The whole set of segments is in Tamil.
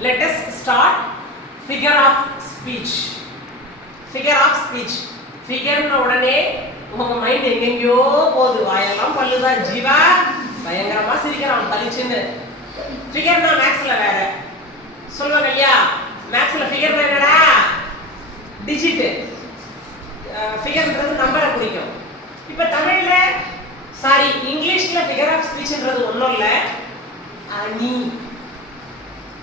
Let us start figure of speech. Figure of speech. Figure ன உடனே உங்க மைண்ட் எங்கெங்கயோ போகுது. வாயெல்லாம் பல்லுதா ஜீவா பயங்கரமா சிரிக்கிறான் பளிச்சுன்னு. ஃபிகர்னா மேக்ஸ்ல வேற. சொல்லுவாங்க இல்லையா? மேக்ஸ்ல ஃபிகர்னா என்னடா? டிஜிட். ஃபிகர்ன்றது நம்பரை குறிக்கும். இப்போ தமிழ்ல சாரி இங்கிலீஷ்ல ஃபிகர் ஆஃப் ஸ்பீச்ன்றது ஒண்ணும் இல்ல. அணி.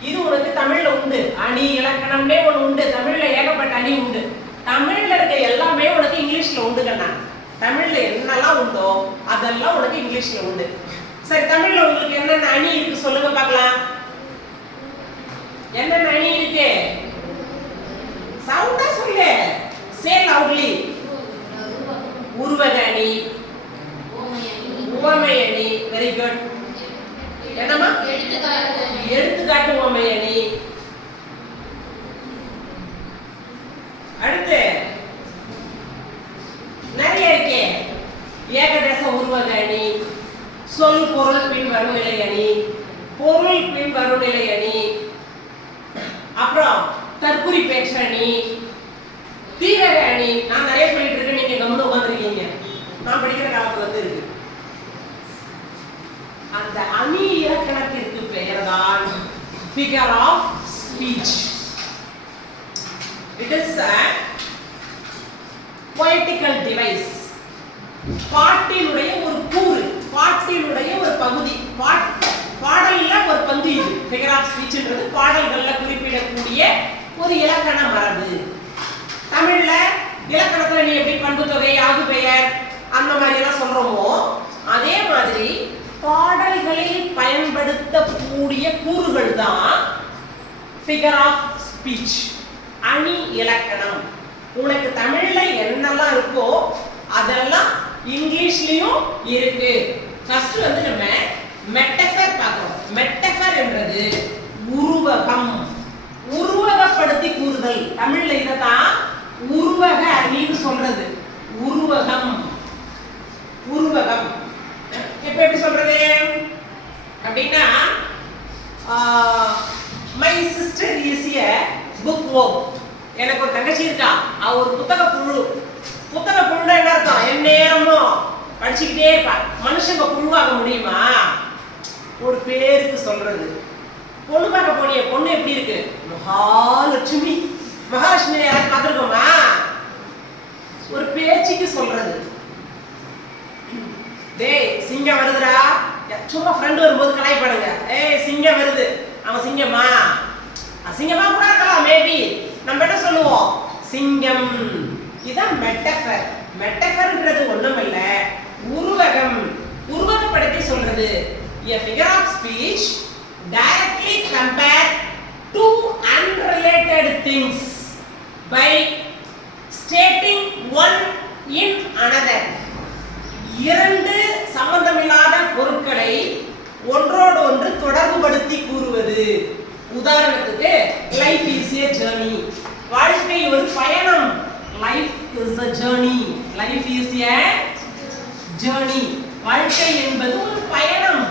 இது உனக்கு தமிழ்ல உண்டு. அணி இலக்கணம்னே ஒன்று உண்டு. தமிழ்ல ஏகப்பட்ட அணி உண்டு. தமிழ்ல இருக்க எல்லாமே உனக்கு இங்கிலீஷ்ல உண்டு கண்ணா. தமிழ்ல என்னெல்லாம் உண்டோ அதெல்லாம் உனக்கு இங்கிலீஷ்ல உண்டு. சரி, தமிழ்ல உங்களுக்கு என்னென்ன அணி இருக்கு சொல்லுங்க பார்க்கலாம். என்னென்ன அணி இருக்கு? சவுண்டா சொல்லு. சே லவுட்லி. உருவக அணி, உவமை அணி. Very good. என்னமா? எடுத்துக்காட்டு உவமை அணி. அடுத்து நிறைய இருக்கே. ஏகதேச உருவக அணி, சொல் பொருள் பின் வருநிலை அணி, பொருள் பின் வருநிலை அணி, அப்புறம் தற்குறி பேச்சு அணி, தீரக அணி. நான் நிறைய சொல்லிட்டு இருக்கேன், நீங்க கவனம் உட்காந்துருக்கீங்க. நான் படிக்கிற காலத்துல வந்து இருக்கு. அந்த அணி இலக்கணத்திற்கு பெயர்தான் figure of speech. It is a poetical device. பாட்டினுடைய ஒரு கூறு, பாட்டினுடைய ஒரு பகுதி, பாடல்ல ஒரு பங்கு. இது figure of speechன்றது பாடல்கள்ல குறிப்பிடக்கூடிய ஒரு இலக்கண மரபு. தமிழ்ல இலக்கணத்துல நீ எப்படி பண்பு தொகை, ஆகு பெயர் அந்த மாதிரி எல்லாம் சொல்றோமோ அதே மாதிரி பாடல்களில் பயன்படுத்தக்கூடிய கூறுகள் தான் figure of speech, அணி இலக்கணம். உனக்கு தமிழ்ல என்னெல்லாம் இருக்கோ அதெல்லாம் இங்கிலீஷ்லயும் இருக்கு. ஃபர்ஸ்ட் வந்து நம்ம மெட்டஃபர் பார்க்கிறோம். மெட்டஃபர் என்றது உருவகம், உருவகப்படுத்தி கூறுதல். தமிழ்ல இததான் உருவக அணின்னு சொல்றது. உருவகம், உருவகம் எப்ப எப்படி சொல்றது அப்படின்னா, my sister is a bookworm. எனக்கு ஒரு தங்கச்சி இருக்கா, அவ ஒரு புத்தக புழு. புத்தக புழுனா என்ன அர்த்தம்? என் நேரமும் படிச்சுக்கிட்டே இருப்பா. மனுஷங்க புழுவாக முடியுமா? ஒரு பேருக்கு சொல்றது. பொண்ணு பார்க்க போனிய பொண்ணு எப்படி இருக்கு? மகாலட்சுமி. மகாலட்சுமி யாராவது பார்த்துருக்கோமா? ஒரு பேச்சுக்கு சொல்றது. டேய் சிங்கம் வருதுடா. சும்மா ஃப்ரெண்ட் வரும்போது கலாய்ப்பாடுங்க. ஏய் சிங்கம் வருது. அவன் சிங்கமா? அசிங்கமா கூட இருக்கலாம் மேபி. நம்ம என்ன சொல்லுவோம்? சிங்கம். இதான் மெட்டஃபர். மெட்டஃபர்ன்றது ஒண்ணுமில்ல, உருவகம், உருவகப்படுத்தி சொல்றது. A figure of speech directly compare two unrelated things by stating one in another. இரண்டு சம்பந்தமில்லாத பொருட்களை ஒன்றோடு ஒன்று தொடர்புபடுத்தி கூறுவது. உதாரணத்துக்கு லைஃப் இஸ் a journey. வாழ்க்கை ஒரு பயணம். Life is a journey. Life is a journey. வாழ்க்கை என்பது ஒரு பயணம்.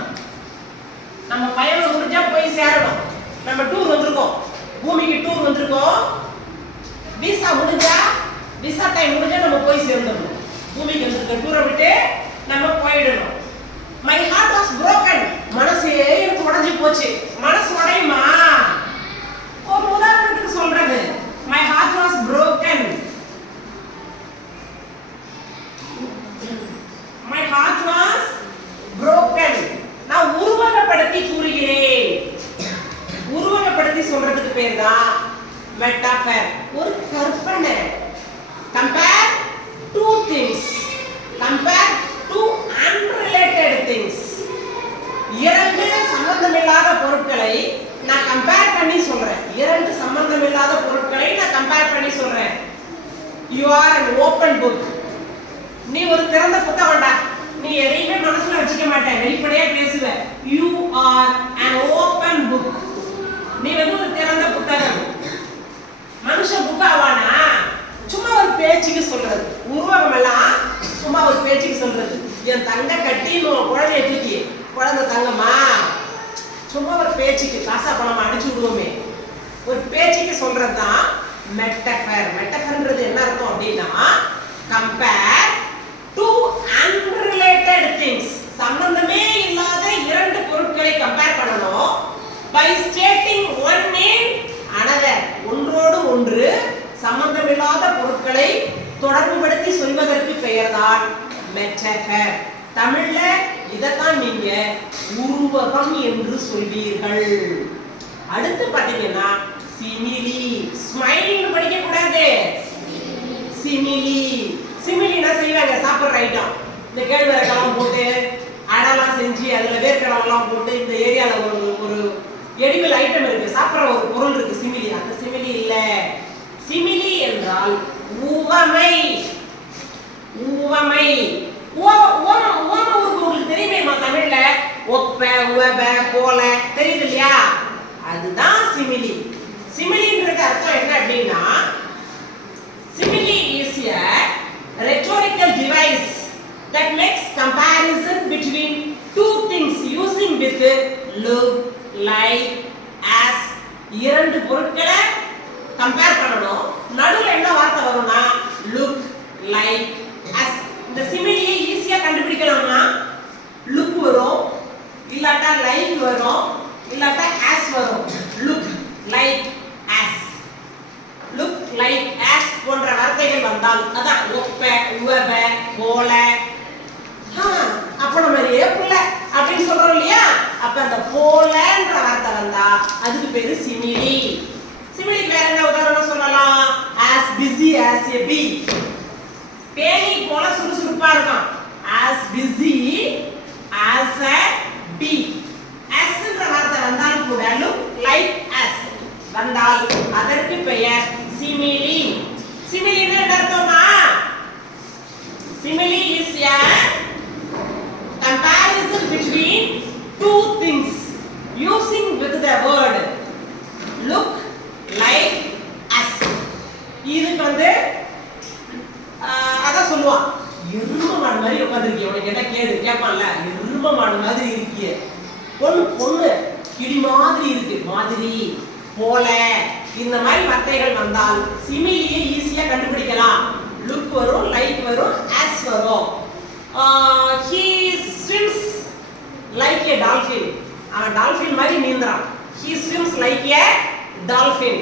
நம்ம பயணம் முடிஞ்சா போய் சேரணும். நம்ம டூர் வந்திருக்கோம், பூமிக்கு டூர் வந்திருக்கோம். விசா முடிஞ்சா, விசா டைம் முடிஞ்சா நம்ம போய் சேர்ந்துடணும். பூமிக்கு வந்திருக்க டூரை விட்டு நம்ம போயிடணும். My heart was broken. மனசே எனக்கு உடைஞ்சு போச்சு. மனசு உடையுமா? ஒரு உதாரணத்துக்கு சொல்றது. My heart was broken. My heart was broken. நான் உருவகப்படுத்தி கூறுகிறேன். உருவகப்படுத்தி சொல்றதுக்கு பேர் தான் மெட்டாஃபர். ஒரு கற்பனை. Compare two things. Compare two unrelated things. இரண்டு சம்பந்தமில்லாத பொருட்களை நான் கம்பேர் பண்ணி சொல்றேன். இரண்டு சம்பந்தமில்லாத பொருட்களை நான் கம்பேர் பண்ணி சொல்றேன். You are an open book. நீ ஒரு திறந்த புத்தகம்டா. நீ எதையுமே மனசுல வச்சுக்க மாட்டே, வெளிப்படையா பேசுவ. You are an open book. நீ வந்து ஒரு திறந்த புத்தகம். மனுஷன் புக் ஆவானா? சும்மா ஒரு பேச்சுக்கு சொல்றது. உருவகம் எல்லாம் சும்மா ஒரு பேச்சுக்கு சொல்றது. என் தங்க கட்டி குழந்தைய தூக்கி, குழந்தை தங்கம்மா, சும்மா ஒரு பேச்சுக்கு காசா பணமா அடிச்சு விடுவோமே. ஒரு பேச்சுக்கு சொல்றதுதான் மெட்டஃபர். மெட்டஃபர்ன்றது என்ன அர்த்தம் அப்படின்னா கம்பேர் டூ அன்ரிலேட்டட் திங்ஸ். சம்பந்தமே இல்லாத இரண்டு பொருட்களை கம்பேர் பண்ணணும். By stating one name another. ஒன்றோடு ஒன்று சம்பந்தமில்லாத பொருட்களை தொடர்புபடுத்தி சொல்வதற்கு பெயர்தான் மெட்டஃபர். தமிழ்ல இதத்தான் நீங்க உருவகம் என்று சொல்வீர்கள். அடுத்து பாத்தீங்கன்னா சிமிலி. ஸ்மைல் படிக்க கூடாது, சிமிலி. சிமிலினா செய்வாங்க சாப்பிடுற ஐட்டம். இந்த கேழ்வரகெல்லாம் போட்டு அடலாம் செஞ்சு அதுல வேர்க்கடலாம் போட்டு இந்த ஏரியால ஒரு எடிபிள் ஐட்டம் இருக்கு, சாப்பிடுற ஒரு பொருள் இருக்கு, சிமிலி. அந்த சிமிலி இல்ல. சிமிலி என்றால் உவமை. உவமை உங்களுக்கு தெரியுமேமா தமிழ்ல ஒப்ப உவப போல தெரியுது இல்லையா? அதுதான் சிமிலி. சிமிலின்றது அர்த்தம் என்ன அப்படின்னா simile is a rhetorical device that makes comparison between two things using with look, like, as. இரண்டு பொருட்களை கம்பேர் பண்ணணும். நடுவுல என்ன வார்த்தை வரும்னா look, like, as. இந்த சிமிலியை ஈஸியா கண்டுபிடிக்கலாம்னா look வரும், இல்லாட்டா like வரும், இல்லாட்டா as வரும். look, like, as. look, like, as போன்ற வார்த்தைகள் வந்தால் அதான் ஒப்ப உவப போல. அப்ப நம்ம ஏப்புல அப்படின்னு சொல்றோம் இல்லையா? அப்ப அந்த போலன்ற வார்த்தை வந்தா அதுக்கு பேரு சிமிலி. சிமிலி வேற என்ன உதாரணம் சொல்லலாம்? as busy as a bee. பேனி போல சுறுசுறுப்பா இருக்கான். as busy as a bee. as என்ற வார்த்தை வந்தாலும் கூட look, like, as வந்தால் அதற்கு பெயர் சிமிலி. சிமிலி என்ன அர்த்தமா? சிமிலி is a comparison between two things using with the word look, like, as. இதுக்கு வந்து அத சொல்லுவான் எரும மாடு மாதிரி உட்கார்ந்திருக்கிய. உனக்கு என்ன கேட்பான்ல எரும மாடு மாதிரி இருக்கிய. பொண்ணு கிளி மாதிரி இருக்கு, மாதிரி போல. இந்த மாதிரி வார்த்தைகள் வந்தால் சிமிலியை ஈஸியா கண்டுபிடிக்கலாம். லுக் வரும், லைக் வரும், as வரும். he swims like a dolphin. அவன் டால்பின் மாதிரி நீந்துறான். he swims like a dolphin.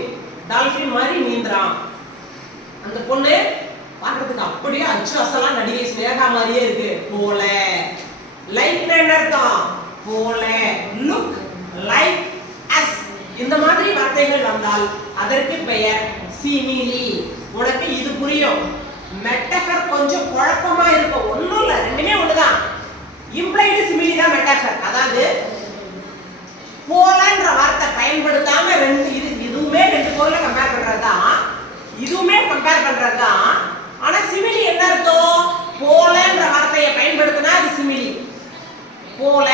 Dolphin மாதிரி நீந்துறான். அந்த பொண்ணு பார்க்கிறதுக்கு அப்படியே அச்சு அசலா நடிகை ஸ்னேகா மாதிரியே இருக்கு, போல. லைக் என்ன அர்த்தம்? போல. Look, like, as. இந்த மாதிரி வார்த்தைகள் வந்தால் அதற்கு பெயர் சிமிலி. உனக்கு இது புரியும். மெட்டஃபர் கொஞ்சம் குழப்பமா இருக்கும். ஒண்ணும் இல்ல, ரெண்டுமே ஒண்ணுதான். இம்ப்ளைடு சிமிலி தான் மெட்டஃபர். அதாவது போலன்ற வார்த்தை பயன்படுத்தாம இதுவுமே ரெண்டு பொருளை கம்பேர் பண்றதுதான், இதுவுமே கம்பேர் பண்றதுதான். ஆனா சிமிலி என்ன அர்த்தம்? போலன்ற வார்த்தையை பயன்படுத்தினா அது சிமிலி. போல,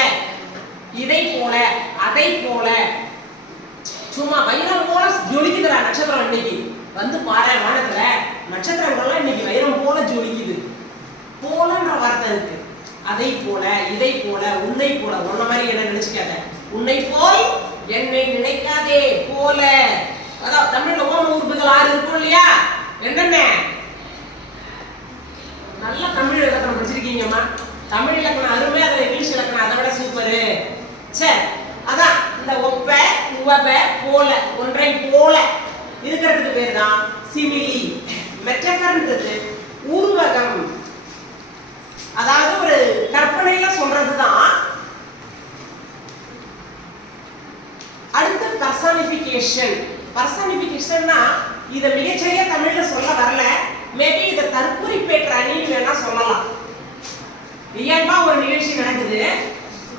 இதை போல, அதை போல. சும்மா வைரம் போல ஜொலிக்குதுடா நட்சத்திரம். இன்னைக்கு வந்து பாரு வானத்துல நட்சத்திரங்கள்லாம் இன்னைக்கு வைரம் போல ஜொலிக்குது. போலன்ற வார்த்தை இருக்கு. அதை போல, இதை போல, உன்னை போல. உன்ன மாதிரி என்ன நினைச்சுக்காத. உன்னை போல் என்னை நினைக்காதே, போல. அதான் தமிழ்ல ஓம உறுப்புகள் 6 இருக்கும் இல்லையா? என்னென்ன? நல்ல தமிழ் இலக்கணம் படிச்சிருக்கீங்கம்மா. தமிழ் இலக்கணம் அருமை, அதுல இங்கிலீஷ் இலக்கணம் அதை விட சூப்பரு. சரி, அதான் இந்த ஒப்ப உவப போல, ஒன்றை போல இருக்கிறதுக்கு பேர் தான் சிமிலி. மெட்டஃபர்ன்றது உருவகம், அதாவது ஒரு கற்பனையில சொல்றதுதான். அடுத்து பர்சனிஃபிகேஷன். பர்சனிஃபிகேஷன்னா இத மிகச்சரியா தமிழ்ல சொல்ல வரல. மேபி இத தற்குறிப்பேற்ற அணின்னு வேணா சொல்லலாம். இயல்பா ஒரு நிகழ்ச்சி நடக்குது,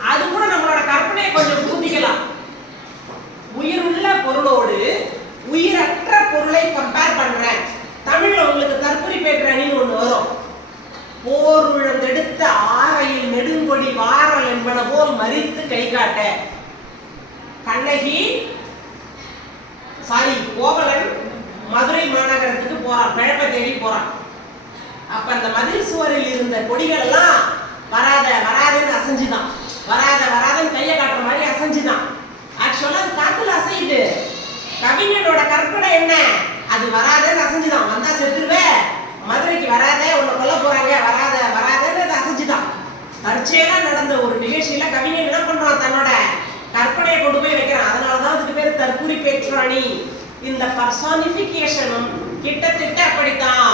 அது கூட நம்மளோட கற்பனையை கொஞ்சம் பூந்திக்கலாம். உயிருள்ள பொருளோடு உயிரற்ற பொருளை கம்பேர் பண்றேன். தமிழ்ல உங்களுக்கு தற்குறிப்பேற்ற அணின்னு ஒண்ணு வரும். போர் உழந்தெடுத்த ஆரையில் நெடுங்கொடி வாரல் என்பன போல் மறித்து கை காட்ட. கண்ணகி கோவலன் மதுரை மாநகரத்துக்கு போறான், பிழப்பை தேடி போறான். அப்ப அந்த மதில் சுவரில் இருந்த கொடிகள் எல்லாம் வராத வராதுன்னு அசைஞ்சுதான், வராத வராதன்னு கையை காட்டுற மாதிரி அசைஞ்சுதான். ஆக்சுவலா அது காத்துல அசையுது, கவிஞனோட கற்பனை என்ன? அது வராதன்னு அசைஞ்சுதான். வந்தா செத்துருவே, மதுரைக்கு வராத, உன்னை கொல்ல போறாங்க, வராதன்னு அசைஞ்சுதான். தற்செயலா நடந்த ஒரு நிகழ்ச்சியில கவிஞன் என்ன பண்றான்? தன்னோட கற்பனையை கொண்டு போய் வைக்கிறான். அதனாலதான் அதுக்கு பேர் தற்குறி பேற்றாணி. இந்த பர்சானிஃபிகேஷனும் கிட்டத்தட்ட அப்படித்தான்.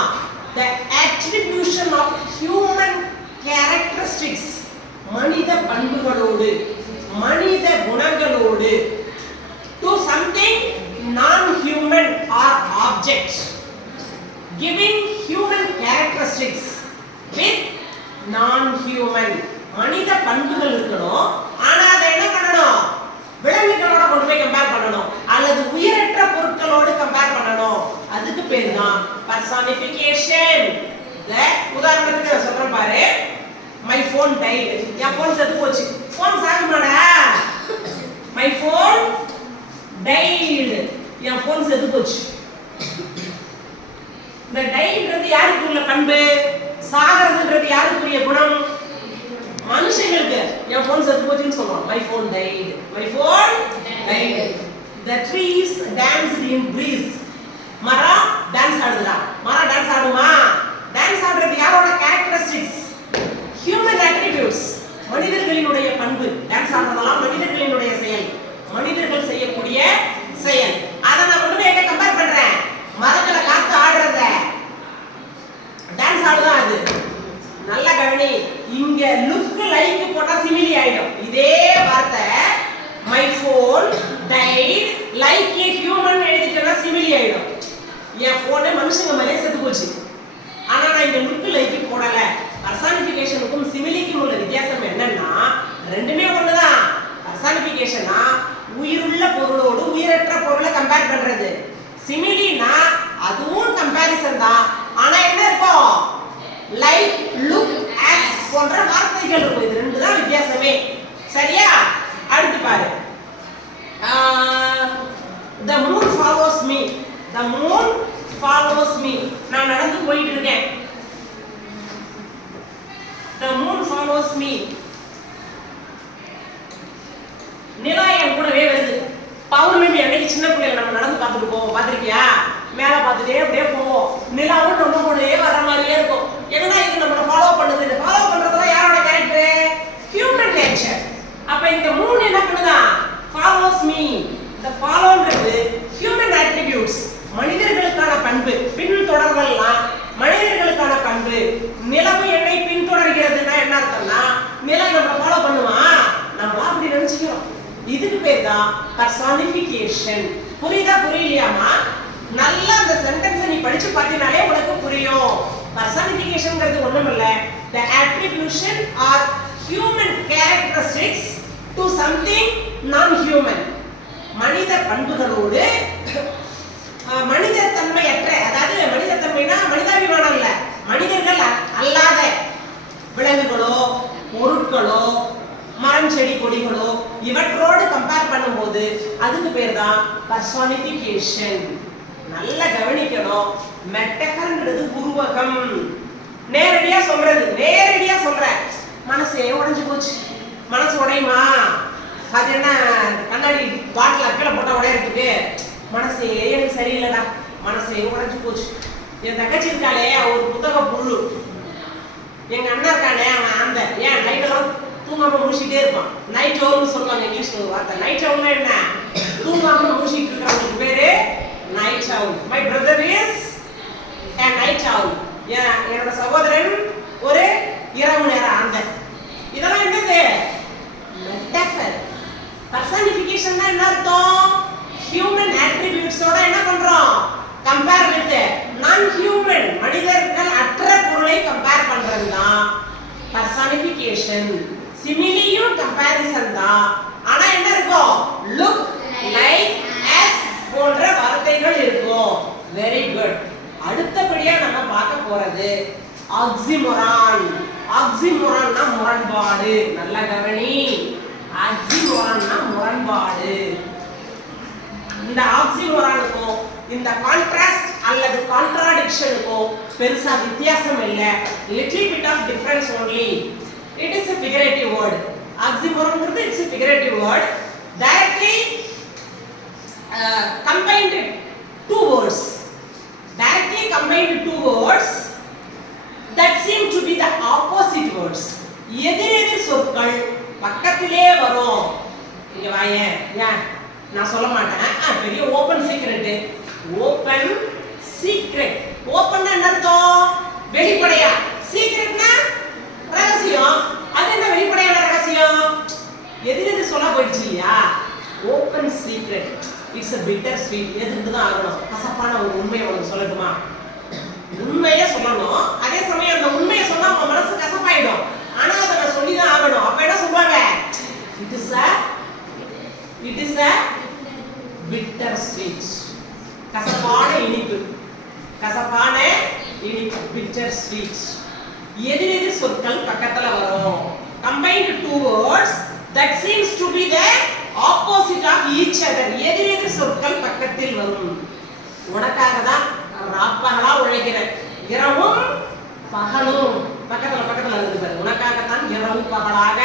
The attribution of human characteristics, மனித பண்புகளோடு, மனித குணங்களோடு, to something non-human or object, giving human characteristics with non-human. மனித பண்புகள் இருக்கணும், ஆனா அதை என்ன பண்ணணும்? விலங்குகளோட கொண்டு போய் கம்பேர் பண்ணணும், அல்லது உயிரற்ற பொருட்களோடு கம்பேர் பண்ணணும். அதுக்கு பேர் தான் பர்சானிஃபிகேஷன். உதாரணத்துக்கு நான் சொல்றேன் பாரு. My phone died. என் போன் செத்து போச்சு. போன் சாகுமாடா? My phone died. என் போன் செத்து போச்சு. இந்த டைட்ன்றது யாருக்குள்ள பண்பு? சாகிறதுன்றது யாருக்குரிய குணம்? மனுஷங்களுக்கு. என் போன் செத்து போச்சுன்னு சொல்றோம். My phone died. My phone died. The trees danced in breeze. மரம் டான்ஸ் ஆடுதா? மரம் டான்ஸ் ஆடுமா? டான்ஸ் ஆடுறது யாரோட கேரக்டரிஸ்டிக்ஸ்? ஹியூமன் அட்ரிபியூட்ஸ், மனிதர்களினுடைய பண்பு. டான்ஸ் ஆடுறதெல்லாம் மனிதர்களினுடைய செயல், மனிதர்கள் செய்யக்கூடிய செயல். அதை நான் கொண்டு போய் எங்க கம்பேர் பண்றேன்? மரத்துல காத்து ஆடுறத டான்ஸ் ஆடுதான் அது. நல்ல கவனி. இங்க லுக் லைக் போட்டா சிமிலி ஆயிடும். இதே வார்த்தை my phone died like a human எழுதிட்டா சிமிலி ஆயிடும். என் போனே மனுஷங்க மேலே செத்து போச்சு. ஆனா நான் இங்க லுக் லைக் போடல. பர்சானிஃபிகேஷனுக்கும் சிமிலிக்கும் உள்ள வித்தியாசம் என்னன்னா, ரெண்டுமே ஒண்ணுதான். பர்சானிஃபிகேஷனா உயிருள்ள பொருளோடு உயிரற்ற பொருளை கம்பேர் பண்றது. சிமிலினா அதுவும் கம்பேரிசன் தான், ஆனா என்ன இருக்கும்? லைக், லுக், ஆஸ் போன்ற வார்த்தைகள் இருக்கும். இது ரெண்டு தான் வித்தியாசமே. சரியா? அடுத்து பாரு. The moon follows me. The moon follows me. நான் நடந்து போயிட்டு இருக்கேன். The moon follows me. நிலா என் கூடவே வருது. பௌர்ணமி அன்னைக்கு சின்ன பிள்ளைங்க நம்ம நடந்து பார்த்துட்டு போவோம். பார்த்திருக்கியா? மேல பார்த்துட்டே அப்படியே போவோம். நிலாவும் நம்ம கூடவே வர மாதிரியே இருக்கும். என்னன்னா இது நம்மளை ஃபாலோ பண்ணுது. இந்த ஃபாலோ பண்றதுல யாரோட கேரக்டர்? Human nature. அப்ப இந்த மூன் என்ன பண்ணுதா? follows me. இந்த ஃபாலோன்றது ஹியூமன் அட்ரிபியூட்ஸ், மனிதர்களுக்கான பண்பு. பின் தொடர்தல்லாம் மனிதர்களுக்கான பண்பு. நிலவு என்னை பின்தொடர்கிறதுன்னா என்ன அர்த்தம்னா, நிலம் நம்மளை ஃபாலோ பண்ணுமா? நம்ம அப்படி நினைச்சுக்கிறோம். இதுக்கு பேர் தான் பர்சானிஃபிகேஷன். புரியுதா புரியலையாமா? நல்லா அந்த சென்டென்ஸை நீ படிச்சு பார்த்தீனாலே உனக்கு புரியும். பர்சானிஃபிகேஷன்ங்கிறது ஒண்ணுமில்ல, the attribution or human characteristics to something non-human. மனித பண்புகளோடு மனிதத்தன்மையற்ற, அதாவது மனிதத்தன்மைனா மனிதாபிமானம் இல்ல, மனிதர்கள் அல்லாத விலங்குகளோ பொருட்களோ மரம் செடி கொடிகளோ இவற்றோடு கம்பேர் பண்ணும்போது அதுக்கு பேர் தான் பர்சானிஃபிகேஷன். நல்ல கவனிக்கணும். மெட்டஃபர்ன்றது உருவகம். நேரடியா சொல்றேன். மனசே உடைஞ்சு போச்சு. மனசு உடையுமா? அது என்ன கண்ணாடி பாட்டில் கீழே போட்டா உடையறதுக்கு? மனசே எனக்கு சரியில்லைடா, மனசே உடைஞ்சு போச்சு. என் தங்கச்சி இருக்காளே, ஒரு புத்தக புழு. எங்க அண்ணா இருக்கானே, அவன் அந்த ஏன் நைட்டெல்லாம் தூங்காம முடிச்சுட்டே இருப்பான். நைட் ஓல்னு சொல்லுவாங்க இங்கிலீஷ்ல ஒரு வார்த்தை. நைட் ஓல்னா என்ன? தூங்காம முடிச்சுட்டு இருக்கிறவங்களுக்கு பேரு night owl. My brother is a night owl. என்னோட சகோதரன் ஒரு இரவு நேர ஆண்டன். இதெல்லாம் என்னது? மெட்டஃபர். பர்சானிஃபிகேஷன் என்ன அர்த்தம்? ஹியூமன் அட்ரிபியூட்ஸோட என்ன பண்றோம்? கம்பேர் வித் நான் ஹியூமன், மனிதர்கள் அற்ற பொருளை கம்பேர் பண்றது தான் பர்சானிஃபிகேஷன். சிமிலியும் கம்பேரிசன் தான், ஆனா என்ன இருக்கும்? லுக், லைக், ஆஸ் போன்ற வார்த்தைகள் இருக்கும். Very good. அடுத்தபடியா நம்ம பார்க்க போறது ஆக்சிமோரான். ஆக்சிமோரான்னா முரண்பாடு. நல்ல கவனி. ஆக்சிமோரான்னா முரண்பாடு. இந்த ஆக்சிமோரானுக்கும் இந்த கான்ட்ராஸ்ட் அல்லது கான்ட்ராடிக்ஷனுக்கும் பெருசா வித்தியாசம் இல்லை. Little bit of difference only. It is a figurative word. Oxymoron is a figurative word. Directly combined two words, directly combined two words that seem to be the opposite words. எதிரெதிர் சொற்கள் பக்கத்திலே வரும். இங்க வாயேன், ஏன் நான் சொல்ல மாட்டேன், பெரிய open secret. Open secret. Open என்ன அர்த்தம்? வெளிப்படையா. சீக்ரெட்னா ரகசியம். அது என்ன வெளிப்படையான ரகசியம்? எதிரெதிர் சொல்ல போயிடுச்சு இல்லையா? Open secret. It's a bitter sweet. எதுக்கு தான் ஆகணும்? கசப்பான ஒரு உண்மையை உங்களுக்கு சொல்லட்டுமா? உண்மையை சொல்லணும். அதே சமயம் அந்த உண்மையை சொன்னா உங்க மனசு கசப்பாயிடும். ஆனா அதை நான் சொல்லி தான் ஆகணும். அப்ப என்ன சொல்லுவாங்க? It is a bitter sweet. கசப்பான இனிப்பு. கசப்பான இனிப்பு. bitter sweet. எதிரெதிர் சொற்கள் பக்கத்துல வரும். combined two words that seems to be the opposite of each other. எதிரெதிர் சொற்கள் பக்கத்தில் வரும். உனக்காக தான் ராப்பகலா உழைக்கிறேன். இரவும் பகலும் பக்கத்துல இருக்கு பாரு. உனக்காக தான் இரவு பகலாக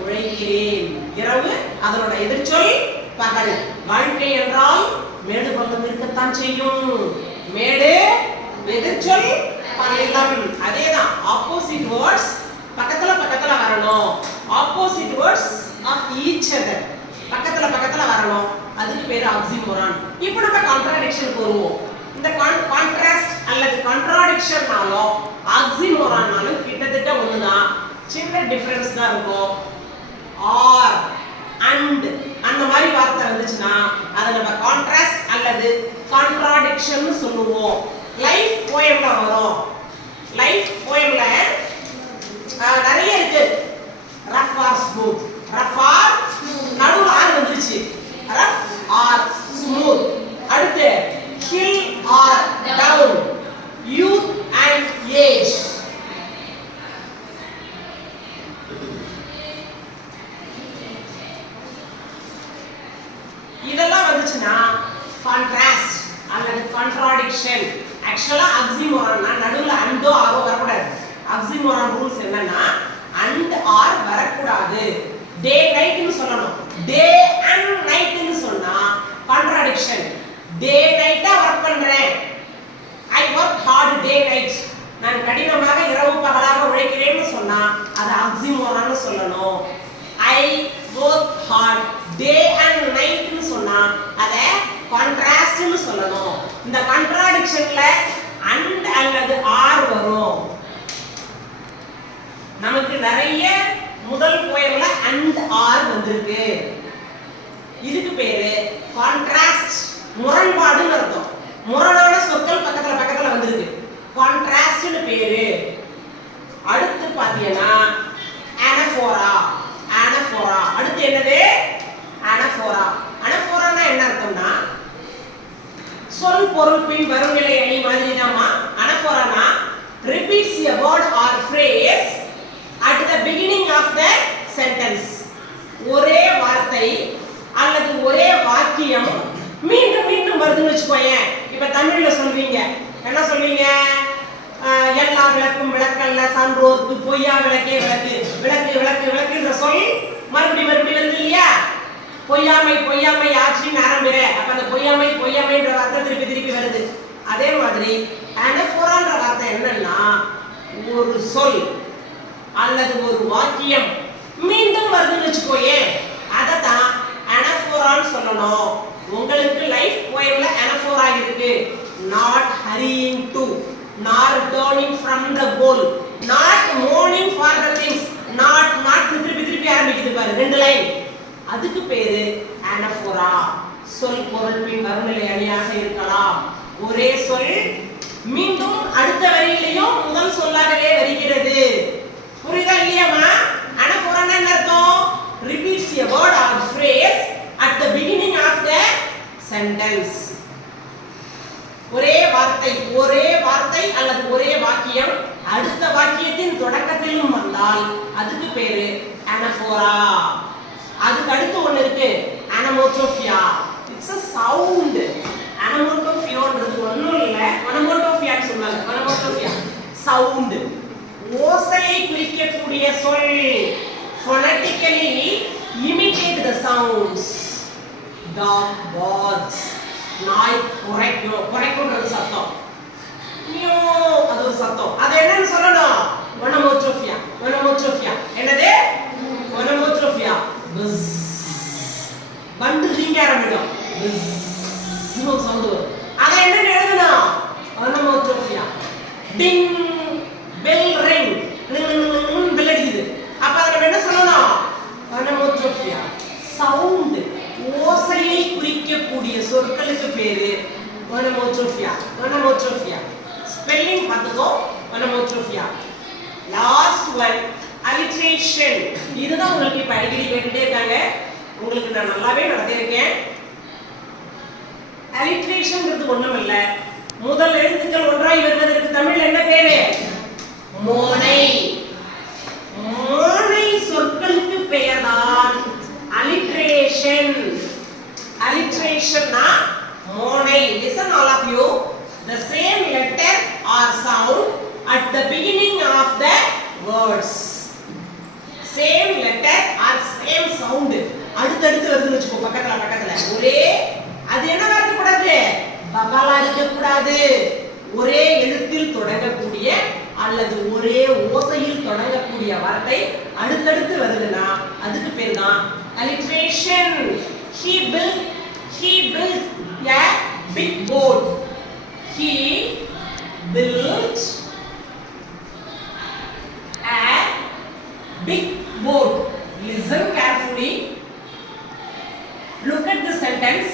உழைக்கிறேன். இரவு அதனோட எதிர்ச்சொல் பகல். வாழ்க்கை என்றால் மேடு பள்ளம் இருக்கத்தான் செய்யும். மேடு எதிர்ச்சொல் பள்ளம். அதேதான் ஆப்போசிட் வேர்ட்ஸ் பக்கத்துல வரணும். Opposite words of each other பக்கத்துல வரணும். அதுக்கு பேரு ஆக்சிமோரான். இப்போ நம்ம கான்ட்ராடிக்ஷனுக்கு வருவோம். இந்த கான்ட்ராஸ்ட் அல்லது கான்ட்ராடிக்ஷன்னாலும் ஆக்சிமோரான்னாலும் கிட்டத்தட்ட ஒண்ணுதான். சின்ன டிஃபரன்ஸ் தான் இருக்கும். ஆர் அண்ட் அந்த மாதிரி வார்த்தை வந்துச்சுன்னா அதை நம்ம கான்ட்ராஸ்ட் அல்லது கான்ட்ராடிக்ஷன் சொல்லுவோம். லைஃப் போயம்ல வரும். லைஃப் போயம்ல நிறைய இருக்கு. Rough or smooth. Rough or நடுவுல ஆர் வந்துருச்சு. Rough or smooth. அடுத்து hill or down. Youth and age. இதெல்லாம் வந்துச்சுன்னா கான்ட்ராஸ்ட் அல்லது கான்ட்ராடிக்ஷன். ஆக்சுவலா ஆக்சிமோரான்னா நடுவுல அண்டோ ஆரோ வரக்கூடாது. ஆக்சிமோரான் ரூல்ஸ் என்னன்னா அண்ட் ஆர் வரக்கூடாது. டே நைட்னு சொல்லணும். டே அண்ட் நைட்னு சொன்னா கான்ட்ராடிக்ஷன். டே நைட்டா வர்க் பண்றேன். ஐ வர்க் ஹார்ட் டே நைட். நான் கடினமாக இரவு பகலாக உழைக்கிறேன்னு சொன்னா அது ஆக்சிமோரான்னு சொல்லணும். ஐ வர்க் ஹார்ட் டே அண்ட் நைட்னு சொன்னா அத கான்ட்ராஸ்ட்னு சொல்லணும். இந்த கான்ட்ராடிக்ஷன்ல அண்ட் அல்லது ஆர் வரும். நமக்கு நிறைய முதல் போயம்ல அண்ட் ஆர் வந்திருக்கு. இதுக்கு பேரு கான்ட்ராஸ்ட். முரண்பாடுன்னு அர்த்தம். முரணான சொற்கள் பக்கத்துல வந்திருக்கு. கான்ட்ராஸ்ட்னு பேரு. அடுத்து பாத்தீங்கன்னா அனஃபோரா. அனஃபோரா அடுத்து என்னது? அனஃபோரா. அனஃபோரானா என்ன அர்த்தம்னா சொல் பொருள் பின் வருநிலை அணி மாதிரி தான்மா. அனஃபோரானா repeats a word or phrase at the beginning of the sentence. ஒரே வார்த்தை அல்லது ஒரே வாக்கியம் மீண்டும் மீண்டும் வருதுன்னு வச்சுக்கோயேன். இப்ப தமிழ்ல சொல்வீங்க, என்ன சொல்வீங்க? எல்லா விளக்கும் விளக்கல்ல சான்றோர்க்கு பொய்யா விளக்கே விளக்கு. விளக்கு விளக்கு விளக்குன்ற சொல் மறுபடியும் வருது இல்லையா? பொய்யாமை ஆட்சின்னு ஆரம்பிற. அப்ப அந்த பொய்யாமைன்ற வார்த்தை திருப்பி வருது. அதே மாதிரி அனஃபோரான்ற வார்த்தை என்னன்னா ஒரு சொல் அல்லது ஒரு வாக்கியம் மீண்டும் வருதுன்னு வச்சுக்கோயேன். அதை தான் அனஃபோரான்னு சொல்லணும். உங்களுக்கு லைஃப் போயம்ல அனஃபோரா இருக்கு. Not hurrying to, not returning from the goal, not morning for the things. Not திருப்பி ஆரம்பிக்குது பாரு, 2 லைன். அதுக்கு பேரு அனஃபோரா. சொல் பொருள் பின் வருநிலை அணியாக இருக்கலாம். ஒரே சொல் மீண்டும் அடுத்த வரியிலையும் முதல் சொல்லாகவே வருகிறது. புரியுதா இல்லையாமா? அனஃபோரானா என்ன அர்த்தம்? repeats a word or phrase at the beginning of the sentence. ஒரே வார்த்தை அல்லது ஒரே வாக்கியம் அடுத்த வாக்கியத்தின் தொடக்கத்திலும் வந்தால் அதுக்கு பேரு அனஃபோரா. அதுக்கு அடுத்து ஒண்ணு இருக்கு, அனமோட்டோபியா. It's a sound. அனமோட்டோபியான்றது ஒண்ணும் இல்ல, அனமோட்டோபியான்னு சொன்னாங்க. அனமோட்டோபியா சவுண்ட், ஓசையை குறிக்கக்கூடிய சொல். phonetically imitate the sounds. Dog birds. நாய் குரைக்கும், குரைக்கும்ன்றது சத்தம். மியோ அது ஒரு சத்தம். அது என்னன்னு சொல்லணும்? ஒனமோட்ரோபியா. ஒனமோட்ரோபியா என்னது? ஒனமோட்ரோபியா. பஸ் வண்டு ரீங்க ஆரம்பிடும். பஸ் சவுண்ட் வரும். அத என்னன்னு எழுதணும்? ஒனமோட்ரோபியா. டிங் பெல் ரிங் பெல் அடிக்குது. அப்ப அத என்ன சொல்லணும்? ஒனமோட்ரோபியா. சவுண்ட் ஓசையை குறிக்கக்கூடிய சொற்களுக்கு பேரு ஒனமோட்ரோபியா. ஒனமோட்ரோபியா ஸ்பெல்லிங் பார்த்துக்கோ. ஒனமோட்ரோபியா. Last one alliteration. இதுதான் உங்களுக்கு இப்ப அடிக்கடி கேட்டுட்டே இருக்காங்க. உங்களுக்கு நான் நல்லாவே நடத்திருக்கேன். அலிட்ரேஷன்ங்கிறது ஒண்ணும் இல்ல, முதல் எழுத்துக்கள் ஒன்றாய் வருவதற்கு தமிழ் என்ன பேரு? மோனை. மோனை சொற்களுக்கு பெயர்தான் alliteration. Alliteration na monai. Listen all of you. The same letter or sound at the beginning of the words. Same letter or same sound. அடுத்தடுத்து வருதுன்னு வெச்சுக்கோ. பக்கத்துல ஒரே அது என்னவா இருக்க கூடாது? பகலா இருக்க கூடாது. ஒரே எழுத்தில் தொடங்கக்கூடிய அல்லது ஒரே ஓசையில் தொடங்கக்கூடிய வார்த்தை அடுத்தடுத்து வருதுன்னா அதுக்கு பேர் தான் alliteration. He built a big boat. He built a big boat. Listen carefully. Look at the sentence.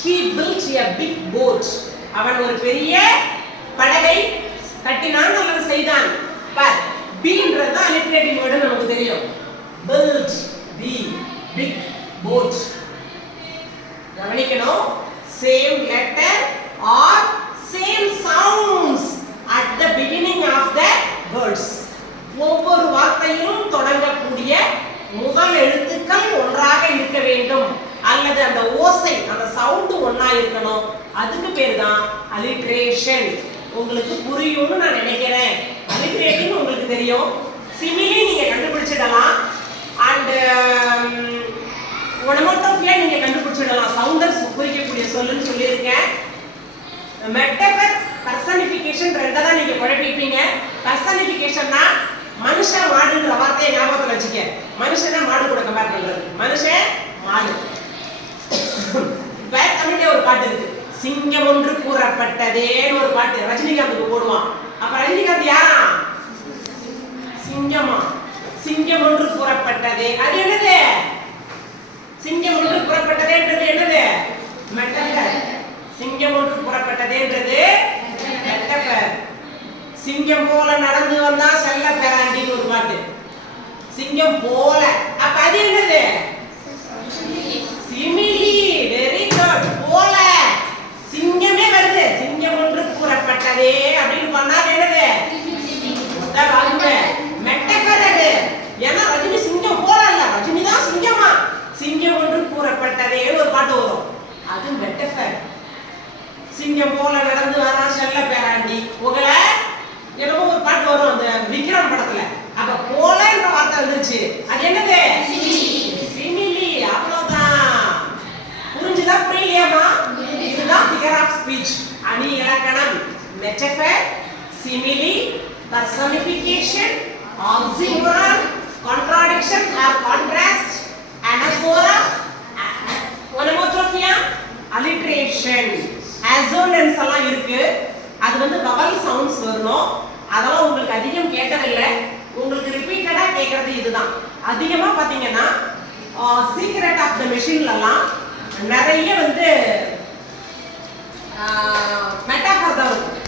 He built a big boat. அவன் ஒரு பெரிய படகை கட்டினான் அல்லது செய்தான். பட் பீன்றது தான் alliterative word நமக்கு தெரியும். built b big boat. கவனிக்கணும். same letter or same sounds at the beginning of the words. ஒவ்வொரு வார்த்தையிலும் தொடங்கக்கூடிய முதல் எழுத்துக்கள் ஒன்றாக இருக்க வேண்டும் அல்லது அந்த ஓசை அந்த சவுண்ட் ஒண்ணா இருக்கணும். அதுக்கு பேர் தான் alliteration. உங்களுக்கு புரியும்னு நான் நினைக்கிறேன். alliterating உங்களுக்கு தெரியும். simile நீங்க கண்டுபிடிச்சிடலாம். and onomatopoeia நீங்க கண்டுபிடிச்சிடலாம். சவுண்டர்ஸ் குறிக்கக்கூடிய சொல்லுன்னு சொல்லியிருக்கேன். மெட்டஃபர் பர்சனிஃபிகேஷன் ரெண்டா தான் நீங்க குழப்பிப்பீங்க. பர்சனிஃபிகேஷன்னா மனுஷன் மாடுன்ற வார்த்தையை ஞாபகத்துல வச்சுக்க. மனுஷனா மாடு கூட கம்பேர் பண்றது. மனுஷன் மாடு. இப்ப தமிழ்ல ஒரு பாட்டு இருக்கு. சிங்கம் ஒன்று கூறப்பட்டதேன்னு ஒரு பாட்டு ரஜினிகாந்துக்கு போடுவான். அப்ப ரஜினிகாந்த் யாரா? சிங்கமா. சிங்கம் ஒன்று கூறப்பட்டதே அது என்னது? சிங்கம் ஒன்று கூறப்பட்டதேன்றது என்னது? மெட்டஃபர். சிங்கம் ஒன்று கூறப்பட்டதேன்றது மெட்டஃபர். சிங்கம் போல நடந்து வந்தா செல்ல பேராண்டின்னு ஒரு பாட்டு. சிங்கம் போல அப்ப அது என்னது? சிமிலி. Very good. போல சிங்கமே வருது. சிங்கம் ஒன்று கூறப்பட்டதே அப்படின்னு பண்ணா என்னது? மெட்டஃபர். அது ஏன்னா ரஜினி சிங்கம் போல இல்ல, ரஜினி தான் சிங்கமா. சிங்கம் ஒன்று கூறப்பட்டதே ஒரு பாட்டு வரும். அது மெட்டஃபர். சிங்கம் போல நடந்து வரா செல்ல பேராண்டி. உங்களை என்னமோ ஒரு பாட்டு வரும் அந்த விக்ரம் படத்துல. அப்ப போலன்ற வார்த்தை வந்துருச்சு. அது என்னது? சிமிலி. அவ்வளவுதான். புரிஞ்சுதா புரியலையாமா? இதுதான் ஃபிகர் ஆஃப் ஸ்பீச். அணி இலக்கணம். Metaphor, simile, personification, oxymoron, contradiction or contrast, anaphora, onomatopoeia, alliteration. Assonance எல்லாம் இருக்கு. அது வந்து vowel sounds வரணும். அதெல்லாம் உங்களுக்கு அதிகம் கேட்டதில்லை. உங்களுக்கு ரிப்பீட்டடா கேட்கறது இதுதான். அதிகமா பாத்தீங்கன்னா சீக்ரெட் ஆஃப் தி மெஷின்லலாம் நிறைய வந்து மெட்டாஃபர் தான் இருக்கும்.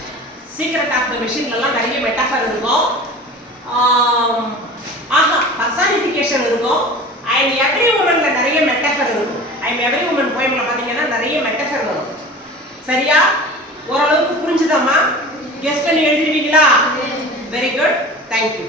சீக்ரெட் ஆஃப் தி மெஷின்லலாம் நிறைய மெட்டாஃபர் இருக்கும். பர்சனிஃபிகேஷன் இருக்கும். ஐ எம் எவ்ரி உமன்ல நிறைய மெட்டாஃபர் இருக்கும். ஐ எம் எவ்ரி உமன் போயம்ல பாத்தீங்கன்னா நிறைய மெட்டாஃபர் வரும். சரியா? ஓரளவுக்கு புரிஞ்சுதாம்மா? கெஸ் பண்ணி எழுதிடுவீங்களா? Very good. தேங்க்யூ.